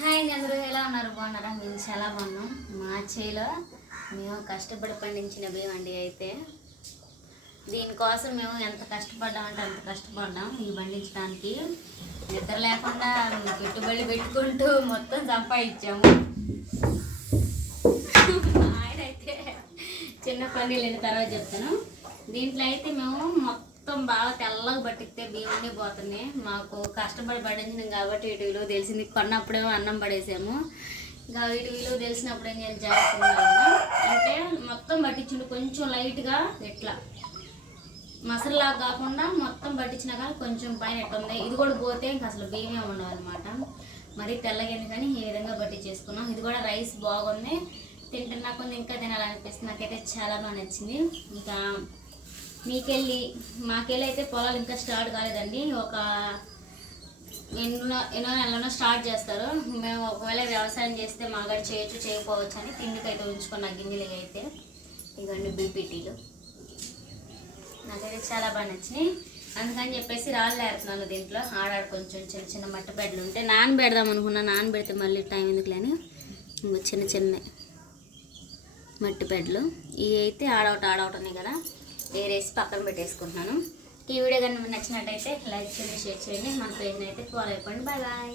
Hi అందరూ ఎలా ఉన్నారు? బాగున్నారా? మేము చాలా బాగున్నాం. మా చేలో మేము కష్టపడి పండించిన బియ్యం అండి. అయితే దీనికోసం మేము ఎంత కష్టపడ్డామంటే అంత కష్టపడ్డాం. ఇవి పండించడానికి నిద్ర లేకుండా పెట్టుబడి పెట్టుకుంటూ మొత్తం సంపాదించాము. ఆయన అయితే చిన్న పని లేని తర్వాత చెప్తాను. దీంట్లో అయితే మేము మొత్తం బాగా తెల్లగా పట్టిస్తే బియ్యం పోతున్నాయి. మాకు కష్టపడి పండించినాం కాబట్టి వీటి విలువ తెలిసింది. కొన్నప్పుడేమో అన్నం పడేసాము. ఇంకా వీటి విలువ తెలిసినప్పుడు ఏం చేయాలి, జాగ్రత్తగా అంటే మొత్తం పట్టించుండు కొంచెం లైట్గా ఎట్లా మసల్లా కాకుండా మొత్తం పట్టించినా కానీ కొంచెం పైన ఎట్టుంది. ఇది కూడా పోతే ఇంకా అసలు బియ్యమే ఉండవు అనమాట. మరీ తెల్లగైంది కానీ ఈ విధంగా పట్టించేసుకున్నాం. ఇది కూడా రైస్ బాగుంది, తింటున్నా కొంచెం ఇంకా తినాలనిపిస్తుంది. నాకైతే చాలా బాగా నచ్చింది. ఇంకా మాకెళ్ళి అయితే పొలాలు ఇంకా స్టార్ట్ కాలేదండి. ఒక ఎన్నో నెలలోనో స్టార్ట్ చేస్తారు. మేము ఒకవేళ వ్యవసాయం చేస్తే మాగాడి చేయొచ్చు చేయకపోవచ్చు అని తిండికైతే ఉంచుకున్న గింజలు అయితే ఇవన్నీ బీపీటీలు నాకైతే చాలా బాగా నచ్చినాయి. అందుకని చెప్పేసి రాళ్ళు ఏరుతున్నాను. దీంట్లో ఆడాడు కొంచెం చిన్న చిన్న మట్టి బెడ్లు ఉంటే నానబెడదాం అనుకున్నా. నానబెడితే మళ్ళీ టైం ఎందుకులేని ఇంకో చిన్న చిన్న మట్టి బెడ్లు ఇవి అయితే ఆడవుతున్నాయి కదా, వేరేసి పక్కన పెట్టేసుకుంటున్నాను. ఈ వీడియో కానీ నచ్చినట్టయితే లైక్ చేయండి, షేర్ చేయండి. మన పేజ్ని అయితే ఫాలో అయిపోండి. Bye bye.